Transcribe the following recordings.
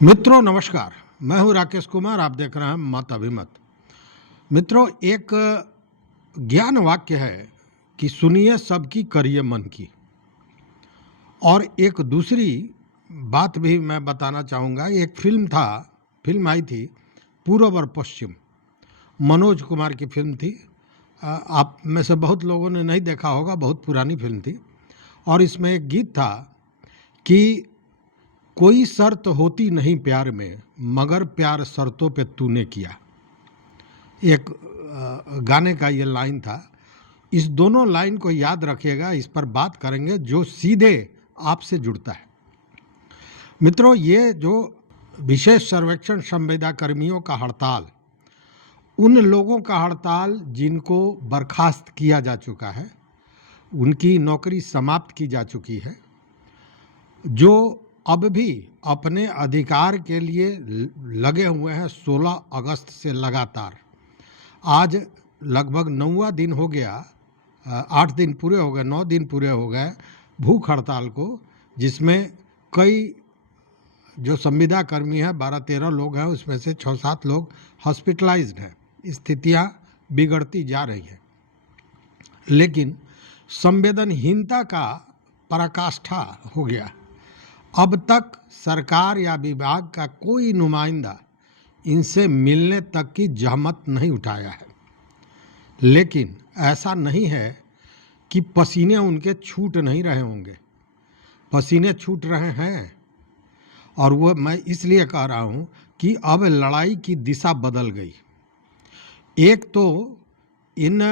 मित्रों नमस्कार, मैं हूं राकेश कुमार। आप देख रहे हैं मत अभिमत। मित्रों, एक ज्ञान वाक्य है कि सुनिए सबकी करिए मन की। और एक दूसरी बात भी मैं बताना चाहूँगा। एक फिल्म आई थी पूर्व और पश्चिम, मनोज कुमार की फिल्म थी। आप में से बहुत लोगों ने नहीं देखा होगा, बहुत पुरानी फिल्म थी। और इसमें एक गीत था कि कोई शर्त होती नहीं प्यार में, मगर प्यार शर्तों पे तूने किया। एक गाने का ये लाइन था। इस दोनों लाइन को याद रखिएगा, इस पर बात करेंगे जो सीधे आपसे जुड़ता है। मित्रों, ये जो विशेष सर्वेक्षण संविदा कर्मियों का हड़ताल, उन लोगों का हड़ताल जिनको बर्खास्त किया जा चुका है, उनकी नौकरी समाप्त की जा चुकी है, जो अब भी अपने अधिकार के लिए लगे हुए हैं 16 अगस्त से लगातार। आज लगभग 9वां दिन हो गया, 8 दिन पूरे हो गए, 9 दिन पूरे हो गए भूख हड़ताल को, जिसमें कई जो संविदा कर्मी हैं 12-13 लोग हैं, उसमें से 6-7 लोग हॉस्पिटलाइज्ड हैं। स्थितियां बिगड़ती जा रही हैं, लेकिन संवेदनहीनता का पराकाष्ठा हो गया। अब तक सरकार या विभाग का कोई नुमाइंदा इनसे मिलने तक की जहमत नहीं उठाया है। लेकिन ऐसा नहीं है कि पसीने उनके छूट नहीं रहे होंगे, पसीने छूट रहे हैं। और वो मैं इसलिए कह रहा हूँ कि अब लड़ाई की दिशा बदल गई। एक तो इन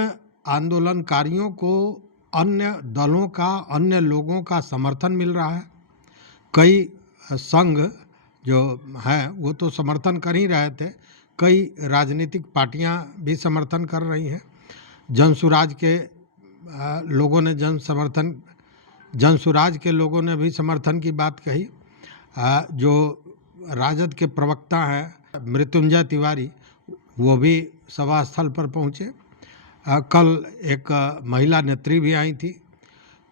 आंदोलनकारियों को अन्य दलों का, अन्य लोगों का समर्थन मिल रहा है। कई संघ जो हैं वो तो समर्थन कर ही रहे थे, कई राजनीतिक पार्टियां भी समर्थन कर रही हैं। जनसुराज के लोगों ने जनसुराज के लोगों ने भी समर्थन की बात कही। जो राजद के प्रवक्ता हैं मृत्युंजय तिवारी, वो भी सभा स्थल पर पहुँचे। कल एक महिला नेत्री भी आई थी।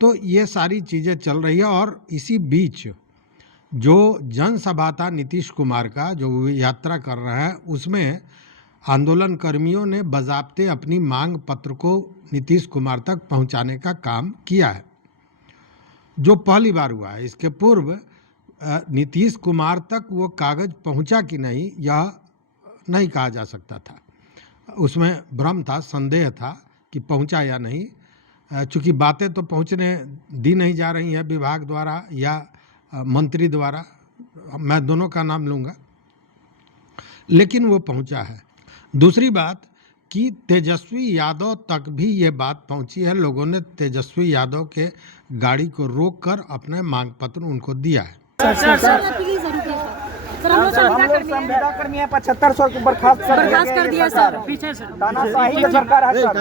तो ये सारी चीज़ें चल रही है। और इसी बीच जो जनसभा था नीतीश कुमार का, जो यात्रा कर रहा है, उसमें आंदोलन कर्मियों ने बजाबते अपनी मांग पत्र को नीतीश कुमार तक पहुंचाने का काम किया है, जो पहली बार हुआ है। इसके पूर्व नीतीश कुमार तक वो कागज पहुंचा कि नहीं, यह नहीं कहा जा सकता था। उसमें भ्रम था, संदेह था कि पहुंचा या नहीं, चूँकि बातें तो पहुंचने दी नहीं जा रही हैं विभाग द्वारा या मंत्री द्वारा, मैं दोनों का नाम लूँगा, लेकिन वो पहुंचा है। दूसरी बात कि तेजस्वी यादव तक भी ये बात पहुंची है। लोगों ने तेजस्वी यादव के गाड़ी को रोककर अपने मांग पत्र उनको दिया है। हम लोग संविदा कर्मी है, 7500 को बर्खास्त कर दिया सर। पीछे से तानाशाही की सरकार है सर।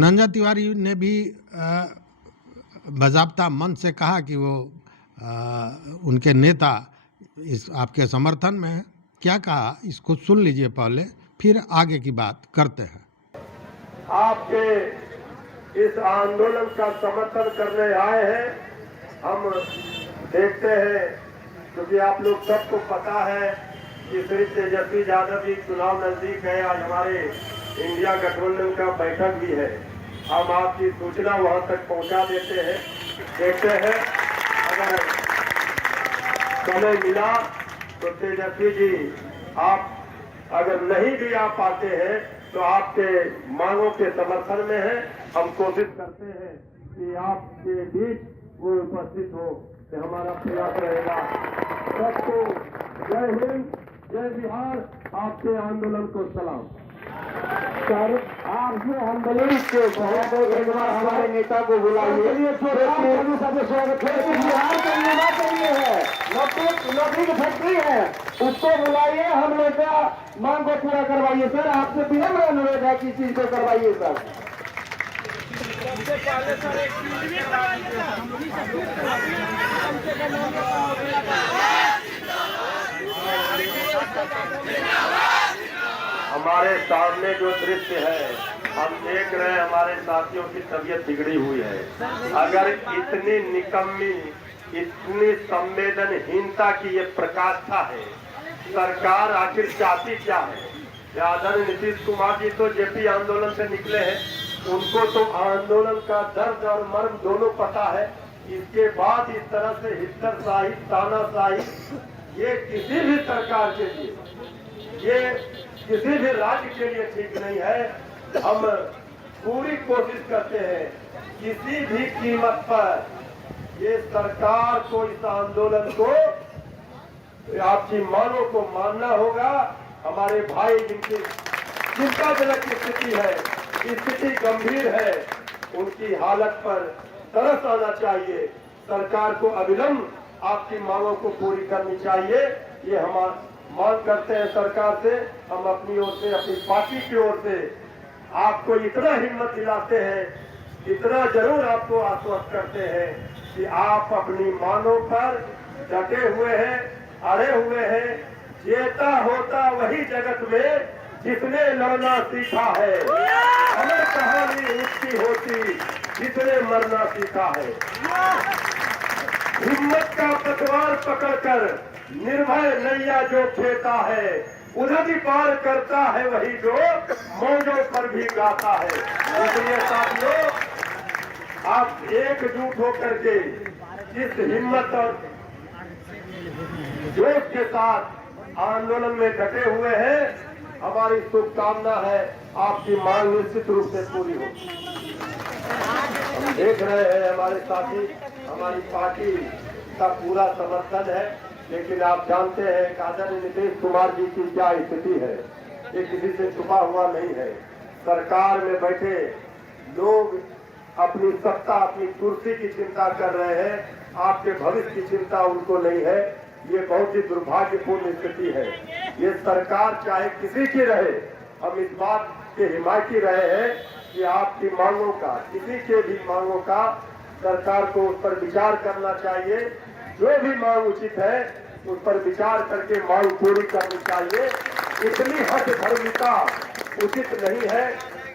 नंजा तिवारी ने भी बाज़ाब्ता मन से कहा कि वो उनके नेता इस आपके समर्थन में है। क्या कहा, इसको सुन लीजिए पहले, फिर आगे की बात करते हैं। आपके इस आंदोलन का समर्थन करने आए हैं। हम देखते हैं, क्योंकि आप लोग सबको पता है कि श्री तेजस्वी यादव जी चुनाव नजदीक है। आज हमारे इंडिया गठबंधन का बैठक भी है। हम आपकी सूचना वहां तक पहुंचा देते हैं। देखते हैं, अगर समय मिला तो तेजस्वी जी आप अगर नहीं भी आ पाते हैं तो आपके मांगों के समर्थन में है। हम कोशिश करते हैं कि आपके बीच वो उपस्थित हो, तो हमारा प्रयास रहेगा। सबको जय हिंद, जय बिहार। आपके आंदोलन को सलाम। सर, आपके आंदोलन को एक बार हमारे नेता को बुलाइए। बिहार का युवा चाहिए है, नौकरी की फैक्ट्री है, उसको बुलाइए। हम लोग का मांग को पूरा करवाइए सर। आपसे विनम्र अनुरोध है कि इस चीज को करवाइए सर। हमारे सामने जो दृश्य है हम देख रहे हैं हमारे साथियों की तबीयत बिगड़ी हुई है। अगर इतनी निकम्मी, इतनी संवेदनहीनता की ये प्रकाष्ठा है, सरकार आखिर चाहती क्या है? आदरणीय नीतीश कुमार जी तो जेपी आंदोलन से निकले हैं, उनको तो आंदोलन का दर्द और मर्म दोनों पता है। इसके बाद इस तरह से हिटलरशाही, तानाशाही, ये किसी भी सरकार के लिए, ये किसी भी राज्य के लिए ठीक नहीं है। हम पूरी कोशिश करते हैं किसी भी कीमत पर ये सरकार को, इस आंदोलन को, आपकी मांगों को मानना होगा। हमारे भाई जिनकी चिंताजनक स्थिति है, स्थिति गंभीर है, उनकी हालत पर तरस आना चाहिए। सरकार को अविलंब आपकी मांगों को पूरी करनी चाहिए। ये हम मांग करते हैं सरकार से। हम अपनी ओर से, अपनी पार्टी की ओर से आपको इतना हिम्मत दिलाते हैं, इतना जरूर आपको आश्वस्त करते हैं कि आप अपनी मांगों पर डटे हुए हैं, अड़े हुए हैं। जेता होता वही जगत में जिसने लड़ना सीखा है, हमें कहानी उसकी होती जिसने मरना सीखा है। हिम्मत का पतवार पकड़कर निर्भय नैया जो खेता है, उधर भी पार करता है वही जो मौजों पर भी गाता है। इसलिए साथियों, आप एकजुट होकर के इस हिम्मत और जोश के साथ आंदोलन में डटे हुए हैं। हमारी शुभकामना है आपकी मांग निश्चित रूप से पूरी हो। हम देख रहे हैं हमारे साथी, हमारी पार्टी का पूरा समर्थन है, लेकिन आप जानते हैं कि आदरणीय नीतीश कुमार जी की क्या स्थिति है, ये किसी से छुपा हुआ नहीं है। सरकार में बैठे लोग अपनी सत्ता, अपनी कुर्सी की चिंता कर रहे हैं, आपके भविष्य की चिंता उनको नहीं है। ये बहुत ही दुर्भाग्यपूर्ण स्थिति है। ये सरकार चाहे किसी की रहे, हम इस बात के हिमायती रहे हैं कि आपकी मांगों का, किसी के भी मांगों का सरकार को उस पर विचार करना चाहिए। जो भी मांग उचित है उस पर विचार करके मांग पूरी करनी चाहिए। इतनी हद धर्मिता उचित नहीं है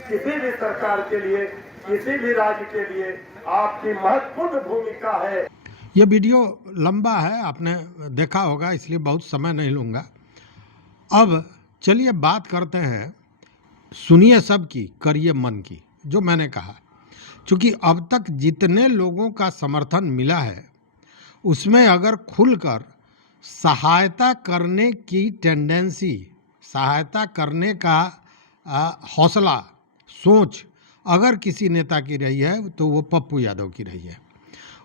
किसी भी सरकार के लिए, किसी भी राज्य के लिए। आपकी महत्वपूर्ण भूमिका है। ये वीडियो लंबा है, आपने देखा होगा, इसलिए बहुत समय नहीं लूँगा। अब चलिए बात करते हैं, सुनिए सबकी, करिए मन की। जो मैंने कहा, क्योंकि अब तक जितने लोगों का समर्थन मिला है उसमें अगर खुलकर सहायता करने की टेंडेंसी, सहायता करने का हौसला, सोच अगर किसी नेता की रही है तो वो पप्पू यादव की रही है।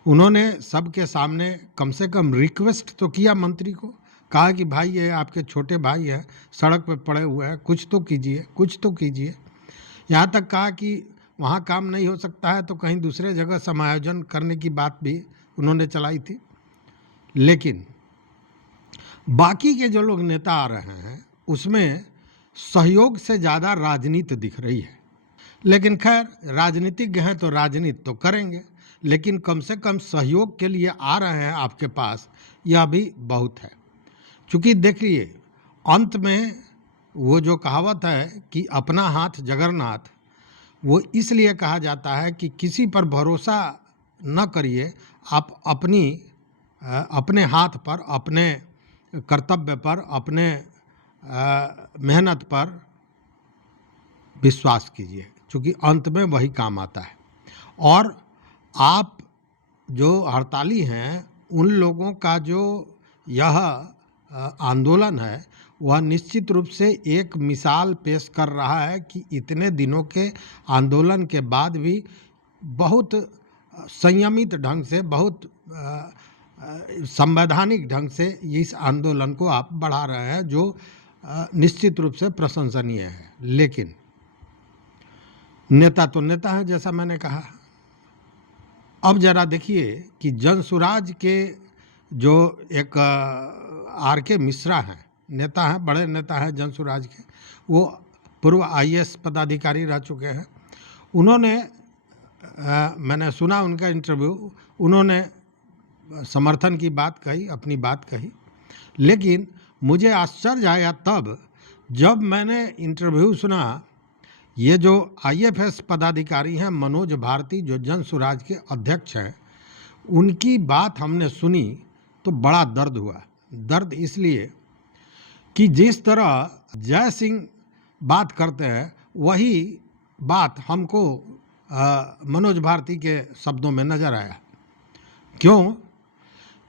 उन्होंने सबके सामने कम से कम रिक्वेस्ट तो किया मंत्री को, कहा कि भाई ये आपके छोटे भाई हैं, सड़क पे पड़े हुए हैं, कुछ तो कीजिए, कुछ तो कीजिए। यहाँ तक कहा कि वहाँ काम नहीं हो सकता है तो कहीं दूसरे जगह समायोजन करने की बात भी उन्होंने चलाई थी। लेकिन बाकी के जो लोग नेता आ रहे हैं उसमें सहयोग से ज़्यादा राजनीति दिख रही है। लेकिन खैर, राजनीतिज्ञ हैं तो राजनीति तो करेंगे, लेकिन कम से कम सहयोग के लिए आ रहे हैं आपके पास, यह भी बहुत है। क्योंकि देखिए, अंत में वो जो कहावत है कि अपना हाथ जगन्नाथ, वो इसलिए कहा जाता है कि किसी पर भरोसा न करिए, आप अपने हाथ पर, अपने कर्तव्य पर, अपने मेहनत पर विश्वास कीजिए, क्योंकि अंत में वही काम आता है। और आप जो हड़ताली हैं, उन लोगों का जो यह आंदोलन है वह निश्चित रूप से एक मिसाल पेश कर रहा है कि इतने दिनों के आंदोलन के बाद भी बहुत संयमित ढंग से, बहुत संवैधानिक ढंग से इस आंदोलन को आप बढ़ा रहे हैं, जो निश्चित रूप से प्रशंसनीय है। लेकिन नेता तो नेता है, जैसा मैंने कहा। अब जरा देखिए कि जनसुराज के जो एक आर.के. मिश्रा हैं, नेता हैं, बड़े नेता हैं जनसुराज के, वो पूर्व IAS पदाधिकारी रह चुके हैं। उन्होंने मैंने सुना उनका इंटरव्यू, उन्होंने समर्थन की बात कही, अपनी बात कही। लेकिन मुझे आश्चर्य आया तब जब मैंने इंटरव्यू सुना ये जो आईएफएस पदाधिकारी हैं मनोज भारती, जो जन सुराज के अध्यक्ष हैं, उनकी बात हमने सुनी तो बड़ा दर्द हुआ। दर्द इसलिए कि जिस तरह जय सिंह बात करते हैं वही बात हमको मनोज भारती के शब्दों में नज़र आया। क्यों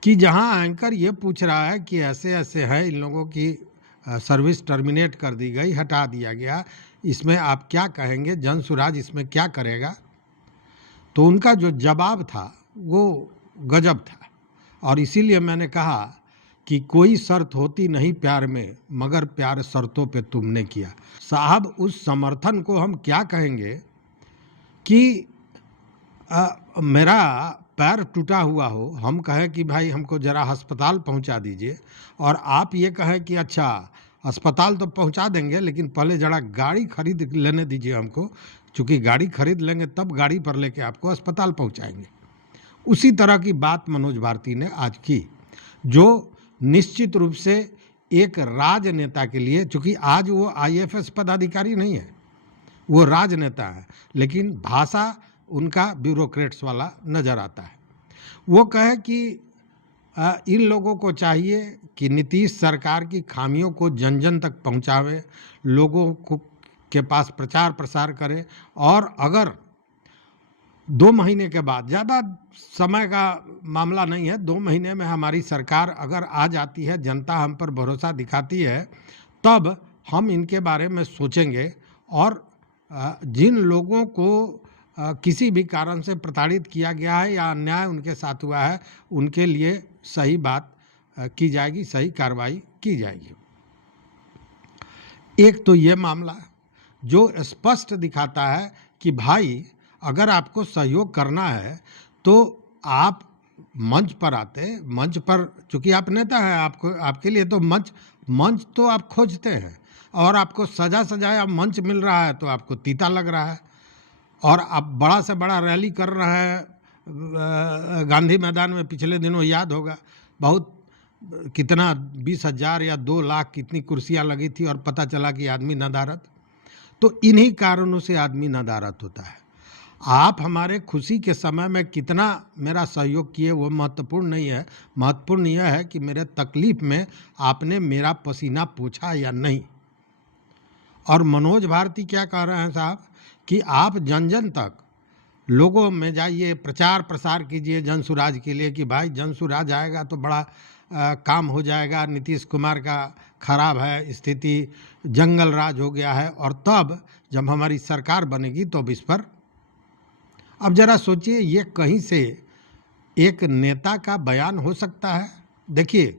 कि जहां एंकर ये पूछ रहा है कि ऐसे ऐसे है, इन लोगों की सर्विस टर्मिनेट कर दी गई, हटा दिया गया, इसमें आप क्या कहेंगे, जन सुराज इसमें क्या करेगा, तो उनका जो जवाब था वो गजब था। और इसीलिए मैंने कहा कि कोई शर्त होती नहीं प्यार में, मगर प्यार शर्तों पे तुमने किया। साहब, उस समर्थन को हम क्या कहेंगे कि मेरा पैर टूटा हुआ हो, हम कहें कि भाई हमको ज़रा अस्पताल पहुंचा दीजिए, और आप ये कहें कि अच्छा अस्पताल तो पहुंचा देंगे लेकिन पहले ज़रा गाड़ी खरीद लेने दीजिए हमको, चूँकि गाड़ी खरीद लेंगे तब गाड़ी पर लेके आपको अस्पताल पहुंचाएंगे। उसी तरह की बात मनोज भारती ने आज की, जो निश्चित रूप से एक राजनेता के लिए, चूँकि आज वो आईएफएस पदाधिकारी नहीं है, वो राजनेता है, लेकिन भाषा उनका ब्यूरोक्रेट्स वाला नज़र आता है। वो कहे कि इन लोगों को चाहिए कि नीतीश सरकार की खामियों को जन जन तक पहुंचावे, लोगों को के पास प्रचार प्रसार करे, और अगर 2 महीने के बाद, ज़्यादा समय का मामला नहीं है, 2 महीने में हमारी सरकार अगर आ जाती है, जनता हम पर भरोसा दिखाती है, तब हम इनके बारे में सोचेंगे, और जिन लोगों को किसी भी कारण से प्रताड़ित किया गया है या अन्याय उनके साथ हुआ है, उनके लिए सही बात की जाएगी, सही कार्रवाई की जाएगी। एक तो ये मामला जो स्पष्ट दिखाता है कि भाई अगर आपको सहयोग करना है तो आप मंच पर आते, मंच पर, चूँकि आप नेता हैं, आपके लिए तो मंच तो आप खोजते हैं, और आपको सजा सजाया मंच मिल रहा है तो आपको तीता लग रहा है, और आप बड़ा से बड़ा रैली कर रहे हैं गांधी मैदान में। पिछले दिनों याद होगा बहुत, कितना 20,000 या 2 लाख कितनी कुर्सियां लगी थी, और पता चला कि आदमी नदारत। तो इन्हीं कारणों से आदमी नदारत होता है। आप हमारे खुशी के समय में कितना मेरा सहयोग किए वो महत्वपूर्ण नहीं है, महत्वपूर्ण यह है कि मेरे तकलीफ में आपने मेरा पसीना पोंछा या नहीं। और मनोज भारती क्या कह रहे हैं साहब कि आप जन जन तक लोगों में जाइए, प्रचार प्रसार कीजिए जन सुराज के लिए, कि भाई जन सुराज आएगा तो बड़ा काम हो जाएगा, नीतीश कुमार का खराब है स्थिति, जंगल राज हो गया है, और तब जब हमारी सरकार बनेगी तो इस पर। अब ज़रा सोचिए, ये कहीं से एक नेता का बयान हो सकता है? देखिए,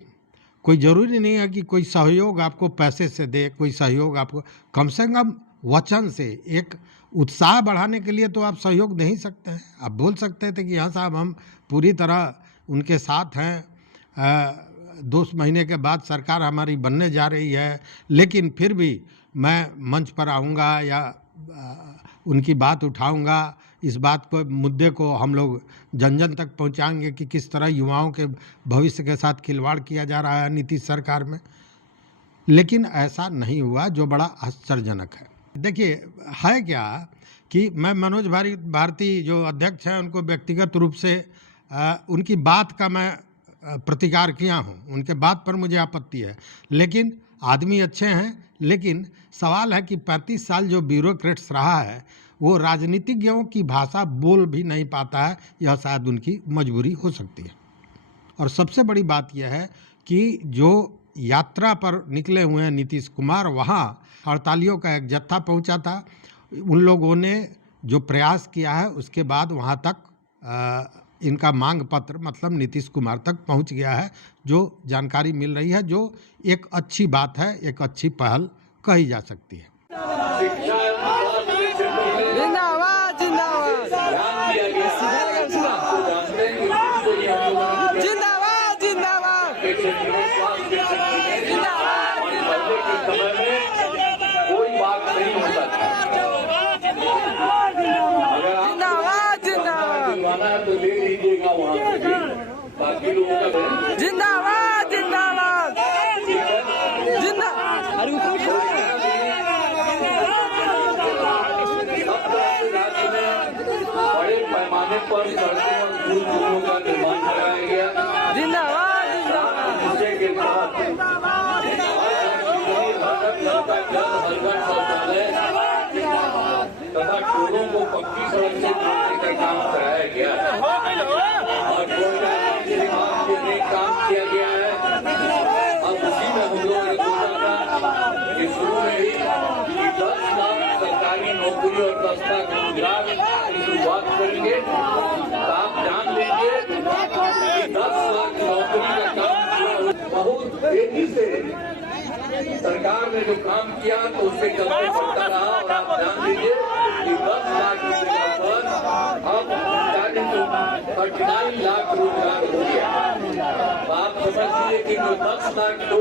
कोई ज़रूरी नहीं है कि कोई सहयोग आपको पैसे से दे, कोई सहयोग आपको, कम से कम वचन से, एक उत्साह बढ़ाने के लिए तो आप सहयोग दे ही सकते हैं। आप बोल सकते थे कि हाँ साहब, हम पूरी तरह उनके साथ हैं, 2 महीने के बाद सरकार हमारी बनने जा रही है, लेकिन फिर भी मैं मंच पर आऊँगा या उनकी बात उठाऊँगा, इस बात को, मुद्दे को हम लोग जन जन तक पहुँचाएंगे कि किस तरह युवाओं के भविष्य के साथ खिलवाड़ किया जा रहा है नीतीश सरकार में। लेकिन ऐसा नहीं हुआ, जो बड़ा आश्चर्यजनक है। देखिए, है क्या कि मैं मनोज भारती जो अध्यक्ष हैं उनको व्यक्तिगत रूप से उनकी बात का मैं प्रतिकार किया हूं, उनके बात पर मुझे आपत्ति है, लेकिन आदमी अच्छे हैं। लेकिन सवाल है कि 35 साल जो ब्यूरोक्रेट्स रहा है वो राजनीतिज्ञों की भाषा बोल भी नहीं पाता है, यह शायद उनकी मजबूरी हो सकती है। और सबसे बड़ी बात यह है कि जो यात्रा पर निकले हुए हैं नीतीश कुमार, वहाँ हड़तालियों का एक जत्था पहुंचा था, उन लोगों ने जो प्रयास किया है उसके बाद वहाँ तक इनका मांग पत्र मतलब नीतीश कुमार तक पहुंच गया है, जो जानकारी मिल रही है, जो एक अच्छी बात है, एक अच्छी पहल कही जा सकती है। जिंदाबाद जिंदाबाद जिंदाबाद जिंदाबाद कोई बात नहीं होता जिंदाबाद जिंदाबाद तो ले लीजिएगा वहाँ से, बाकी लोगों का जिंदाबाद जिंदाबाद जिंदाबाद से जोड़ने का काम कराया गया है और 2008 के बाद में काम किया गया है। अब उसी में हम लोगों ने सोचा था कि शुरू में ही 10 लाख सरकारी नौकरी और 10 लाख रोजगार की शुरुआत करेंगे। तो आप जान लीजिए कि 10 लाख नौकरी का काम बहुत तेजी से सरकार ने जो काम किया तो उससे गलती बढ़ता रहा और आप जान लीजिए कि 10 लाख की जगह पर अब 39 लाख रोजगार हो गया। तो आप समझ लीजिए कि जो 10 लाख जो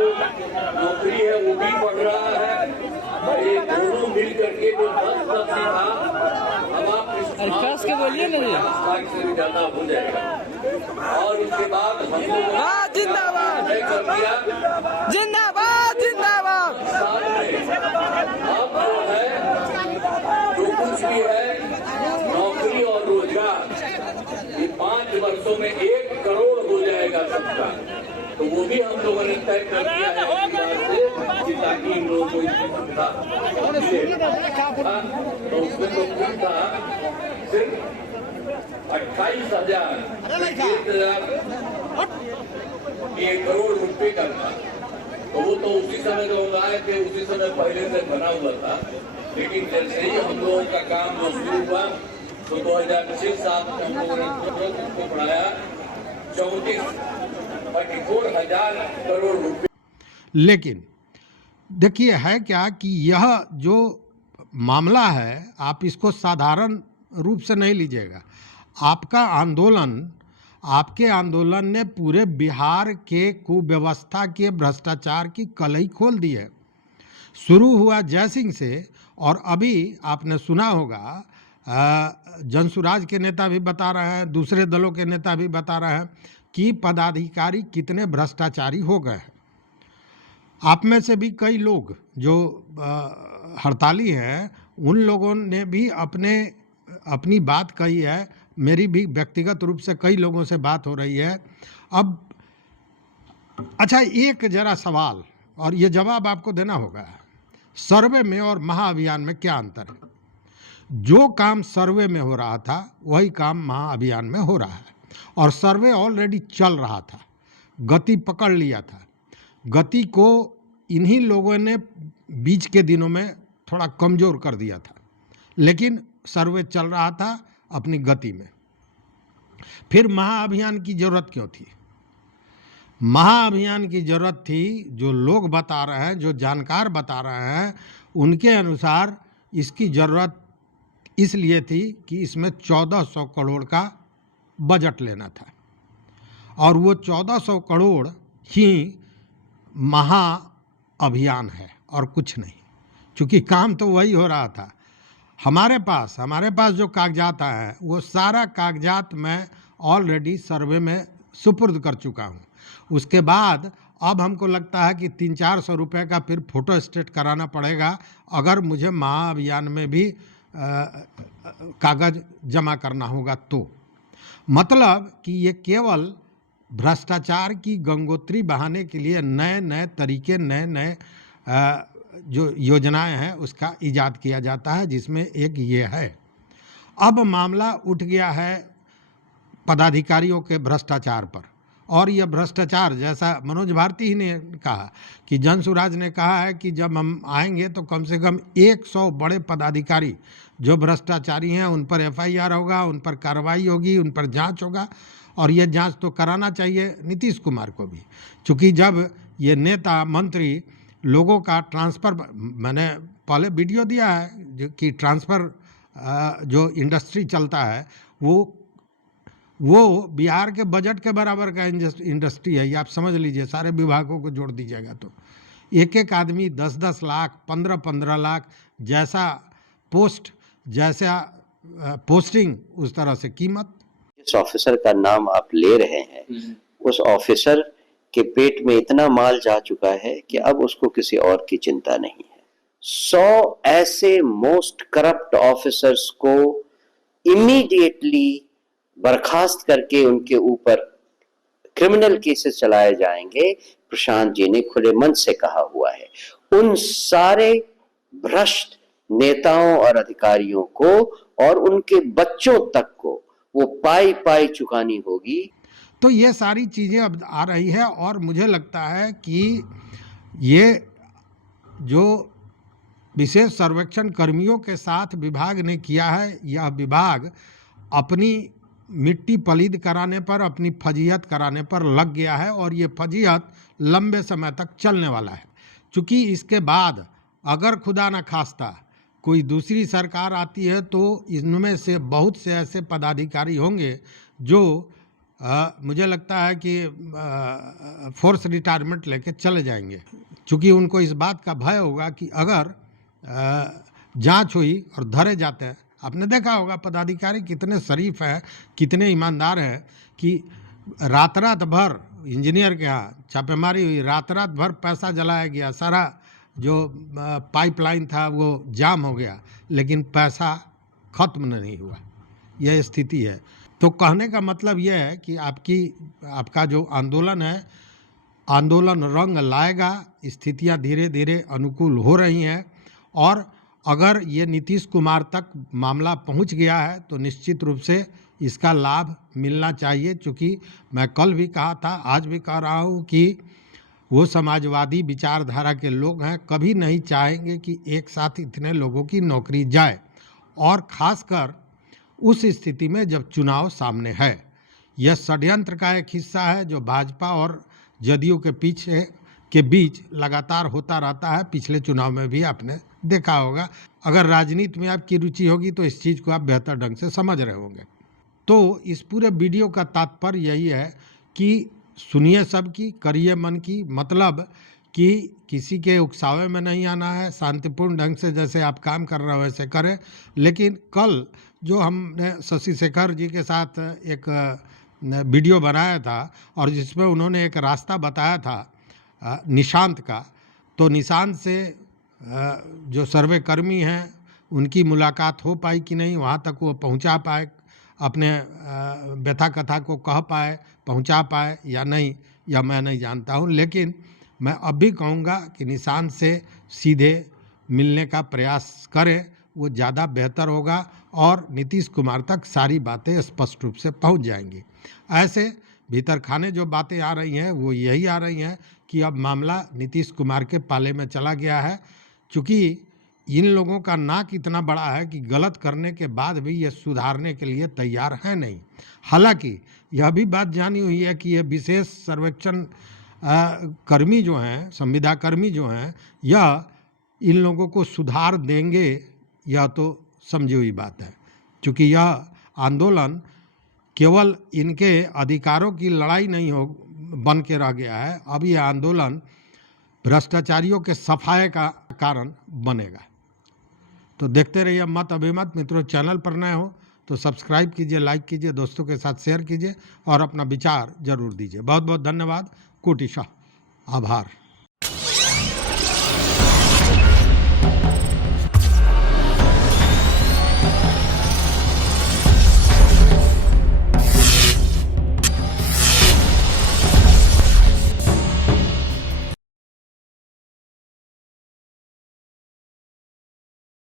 नौकरी है वो भी बढ़ रहा है। ये दोनों मिल करके जो 10 लाख था अब आप कस के बोलिए ना 50 लाख से भी ज्यादा हो जाएगा। और उसके बाद हम लोग जिंदाबाद कर दिया जिंदाबाद जिंदाबाद। साल में अब जो है जो कुछ भी है नौकरी और रोजगार ये 5 वर्षों में 1 करोड़ हो जाएगा सबका। तो वो भी हम लोगों ने तय कर दिया है कि ताकि इन लोगों को इसकी सुविधा मिले। तो उसमें तो कुल था सिर्फ 28,000 1 करोड़ रुपए का था। तो वो तो उसी समय जो आए थे उसी समय पहले से बना हुआ था। लेकिन जैसे ही हम लोगों का काम जो शुरू हुआ तो 2006-7 में हम लोगों ने उसको बढ़ाया 34,000 करोड़ रुपए। लेकिन देखिए है क्या कि यह जो मामला है आप इसको साधारण रूप से नहीं लीजिएगा। आपके आंदोलन ने पूरे बिहार के कुव्यवस्था के भ्रष्टाचार की कलई खोल दी है। शुरू हुआ जयसिंह से और अभी आपने सुना होगा जनसुराज के नेता भी बता रहे हैं, दूसरे दलों के नेता भी बता रहे हैं कि पदाधिकारी कितने भ्रष्टाचारी हो गए हैं। आप में से भी कई लोग जो हड़ताली हैं उन लोगों ने भी अपनी बात कही है। मेरी भी व्यक्तिगत रूप से कई लोगों से बात हो रही है। अब अच्छा एक जरा सवाल और ये जवाब आपको देना होगा, सर्वे में और महाअभियान में क्या अंतर है? जो काम सर्वे में हो रहा था वही काम महाअभियान में हो रहा है और सर्वे ऑलरेडी चल रहा था, गति पकड़ लिया था। गति को इन्हीं लोगों ने बीच के दिनों में थोड़ा कमज़ोर कर दिया था, लेकिन सर्वे चल रहा था अपनी गति में। फिर महाअभियान की ज़रूरत क्यों थी? महाअभियान की ज़रूरत थी, जो लोग बता रहे हैं, जो जानकार बता रहे हैं, उनके अनुसार इसकी ज़रूरत इसलिए थी कि इसमें 1400 करोड़ का बजट लेना था और वो 1400 करोड़ ही महाअभियान है और कुछ नहीं, क्योंकि काम तो वही हो रहा था। हमारे पास जो कागजात हैं वो सारा कागजात मैं ऑलरेडी सर्वे में सुपुर्द कर चुका हूँ। उसके बाद अब हमको लगता है कि 300-400 रुपये का फिर फ़ोटो स्टेट कराना पड़ेगा अगर मुझे महाअभियान में भी कागज़ जमा करना होगा तो। मतलब कि ये केवल भ्रष्टाचार की गंगोत्री बहाने के लिए नए नए तरीके, नए नए जो योजनाएं हैं उसका इजाद किया जाता है, जिसमें एक ये है। अब मामला उठ गया है पदाधिकारियों के भ्रष्टाचार पर, और यह भ्रष्टाचार जैसा मनोज भारती ही ने कहा कि जनसुराज ने कहा है कि जब हम आएंगे तो कम से कम 100 बड़े पदाधिकारी जो भ्रष्टाचारी हैं उन पर FIR होगा, उन पर कार्रवाई होगी, उन पर जांच होगा। और ये जांच तो कराना चाहिए नीतीश कुमार को भी, क्योंकि जब ये नेता मंत्री लोगों का ट्रांसफ़र, मैंने पहले वीडियो दिया है जो कि ट्रांसफ़र जो इंडस्ट्री चलता है वो बिहार के बजट के बराबर का इंडस्ट्री है। ये आप समझ लीजिए, सारे विभागों को जोड़ दीजिएगा तो एक एक आदमी 10-10 लाख, 15-15 लाख, जैसा पोस्ट, जैसा पोस्टिंग उस तरह से कीमत। जिस ऑफिसर का नाम आप ले रहे हैं उस ऑफिसर के पेट में इतना माल जा चुका है कि अब उसको किसी और की चिंता नहीं है। 100 ऐसे मोस्ट करप्ट ऑफिसर्स को इमीडिएटली बर्खास्त करके उनके ऊपर क्रिमिनल केसेस चलाए जाएंगे, प्रशांत जी ने खुले मन से कहा हुआ है। उन सारे भ्रष्ट नेताओं और अधिकारियों को और उनके बच्चों तक को वो पाई पाई चुकानी होगी। तो ये सारी चीज़ें अब आ रही है और मुझे लगता है कि ये जो विशेष सर्वेक्षण कर्मियों के साथ विभाग ने किया है, यह विभाग अपनी मिट्टी पलीद कराने पर, अपनी फजीहत कराने पर लग गया है और ये फजीहत लंबे समय तक चलने वाला है। चूँकि इसके बाद अगर खुदा न खास्ता कोई दूसरी सरकार आती है तो इनमें से बहुत से ऐसे पदाधिकारी होंगे जो मुझे लगता है कि फोर्स रिटायरमेंट लेके चले जाएंगे, क्योंकि उनको इस बात का भय होगा कि अगर जांच हुई और धरे जाते हैं। आपने देखा होगा पदाधिकारी कितने शरीफ हैं, कितने ईमानदार हैं कि रात रात भर इंजीनियर के यहाँ छापेमारी हुई, रात रात भर पैसा जलाया गया, सारा जो पाइपलाइन था वो जाम हो गया, लेकिन पैसा खत्म नहीं हुआ। यह स्थिति है। तो कहने का मतलब यह है कि आपका जो आंदोलन है, आंदोलन रंग लाएगा, स्थितियां धीरे धीरे अनुकूल हो रही हैं और अगर ये नीतीश कुमार तक मामला पहुंच गया है तो निश्चित रूप से इसका लाभ मिलना चाहिए। क्योंकि मैं कल भी कहा था, आज भी कह रहा हूँ कि वो समाजवादी विचारधारा के लोग हैं, कभी नहीं चाहेंगे कि एक साथ इतने लोगों की नौकरी जाए, और ख़ासकर उस स्थिति में जब चुनाव सामने है। यह षड्यंत्र का एक हिस्सा है जो भाजपा और जदयू के बीच लगातार होता रहता है। पिछले चुनाव में भी आपने देखा होगा। अगर राजनीति में आपकी रुचि होगी तो इस चीज़ को आप बेहतर ढंग से समझ रहे होंगे। तो इस पूरे वीडियो का तात्पर्य यही है कि सुनिए सबकी, करिए मन की, मतलब कि किसी के उकसावे में नहीं आना है, शांतिपूर्ण ढंग से जैसे आप काम कर रहे हो वैसे करें। लेकिन कल जो हमने शशि शेखर जी के साथ एक वीडियो बनाया था और जिसमें उन्होंने एक रास्ता बताया था निशांत का, तो निशांत से जो सर्वे कर्मी हैं उनकी मुलाकात हो पाई कि नहीं, वहाँ तक वो पहुँचा पाए, अपने व्यथा कथा को कह पाए, पहुँचा पाए या नहीं, यह मैं नहीं जानता हूँ। लेकिन मैं अब भी कहूँगा कि निशांत से सीधे मिलने का प्रयास करें, वो ज़्यादा बेहतर होगा और नीतीश कुमार तक सारी बातें स्पष्ट रूप से पहुँच जाएंगी। ऐसे भीतर खाने जो बातें आ रही हैं वो यही आ रही हैं कि अब मामला नीतीश कुमार के पाले में चला गया है। चूँकि इन लोगों का नाक इतना बड़ा है कि गलत करने के बाद भी ये सुधारने के लिए तैयार है नहीं। हालांकि यह भी बात जानी हुई है कि ये विशेष सर्वेक्षण कर्मी जो हैं, संविदा कर्मी जो हैं, यह इन लोगों को सुधार देंगे, यह तो समझी हुई बात है। क्योंकि यह आंदोलन केवल इनके अधिकारों की लड़ाई नहीं हो बन के रह गया है, अब यह आंदोलन भ्रष्टाचारियों के सफाए का कारण बनेगा। तो देखते रहिए मत अभिमत। मित्रों, चैनल पर नए हो तो सब्सक्राइब कीजिए, लाइक कीजिए, दोस्तों के साथ शेयर कीजिए और अपना विचार जरूर दीजिए। बहुत बहुत धन्यवाद, कोटिशः आभार।